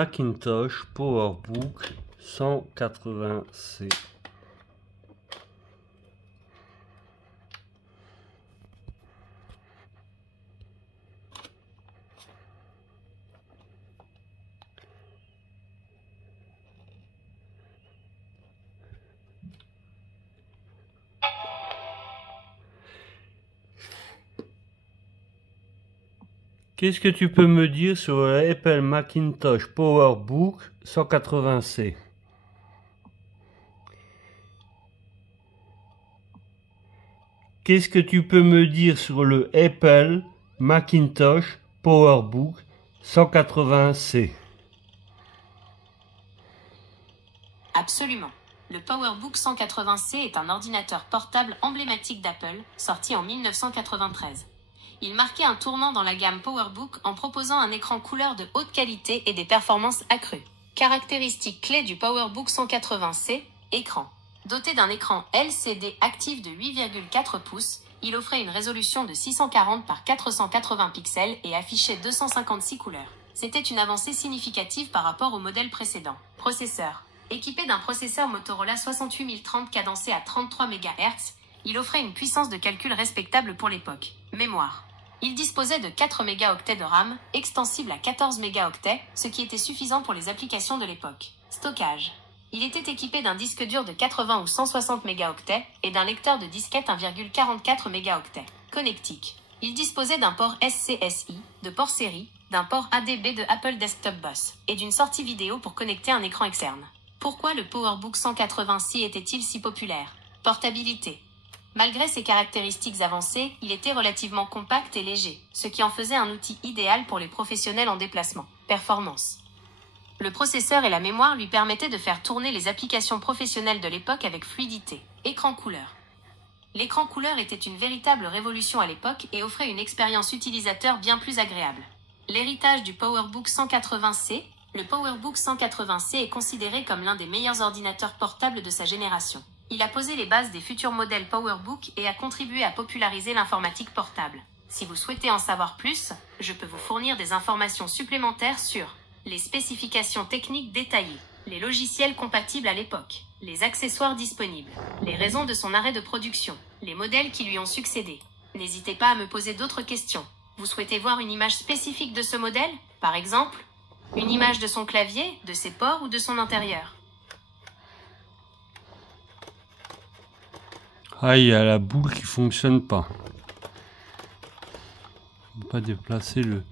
Macintosh PowerBook 180C. Qu'est-ce que tu peux me dire sur le Apple Macintosh PowerBook 180C? Qu'est-ce que tu peux me dire sur le Apple Macintosh PowerBook 180C? Absolument. Le PowerBook 180C est un ordinateur portable emblématique d'Apple, sorti en 1993. Il marquait un tournant dans la gamme PowerBook en proposant un écran couleur de haute qualité et des performances accrues. Caractéristiques clés du PowerBook 180C, écran. Doté d'un écran LCD actif de 8,4 pouces, il offrait une résolution de 640 par 480 pixels et affichait 256 couleurs. C'était une avancée significative par rapport au modèle précédent. Processeur. Équipé d'un processeur Motorola 68030 cadencé à 33 MHz, il offrait une puissance de calcul respectable pour l'époque. Mémoire. Il disposait de 4 mégaoctets de RAM, extensible à 14 mégaoctets, ce qui était suffisant pour les applications de l'époque. Stockage. Il était équipé d'un disque dur de 80 ou 160 mégaoctets et d'un lecteur de disquette 1,44 mégaoctets. Connectique. Il disposait d'un port SCSI, de port série, d'un port ADB de Apple Desktop Bus et d'une sortie vidéo pour connecter un écran externe. Pourquoi le PowerBook 180C était-il si populaire? Portabilité. Malgré ses caractéristiques avancées, il était relativement compact et léger, ce qui en faisait un outil idéal pour les professionnels en déplacement. Performance. Le processeur et la mémoire lui permettaient de faire tourner les applications professionnelles de l'époque avec fluidité. Écran couleur. L'écran couleur était une véritable révolution à l'époque et offrait une expérience utilisateur bien plus agréable. L'héritage du PowerBook 180C. Le PowerBook 180C est considéré comme l'un des meilleurs ordinateurs portables de sa génération. Il a posé les bases des futurs modèles PowerBook et a contribué à populariser l'informatique portable. Si vous souhaitez en savoir plus, je peux vous fournir des informations supplémentaires sur les spécifications techniques détaillées, les logiciels compatibles à l'époque, les accessoires disponibles, les raisons de son arrêt de production, les modèles qui lui ont succédé. N'hésitez pas à me poser d'autres questions. Vous souhaitez voir une image spécifique de ce modèle, par exemple? Une image de son clavier, de ses ports ou de son intérieur? Ah, il y a la boule qui fonctionne pas. On peut pas déplacer le...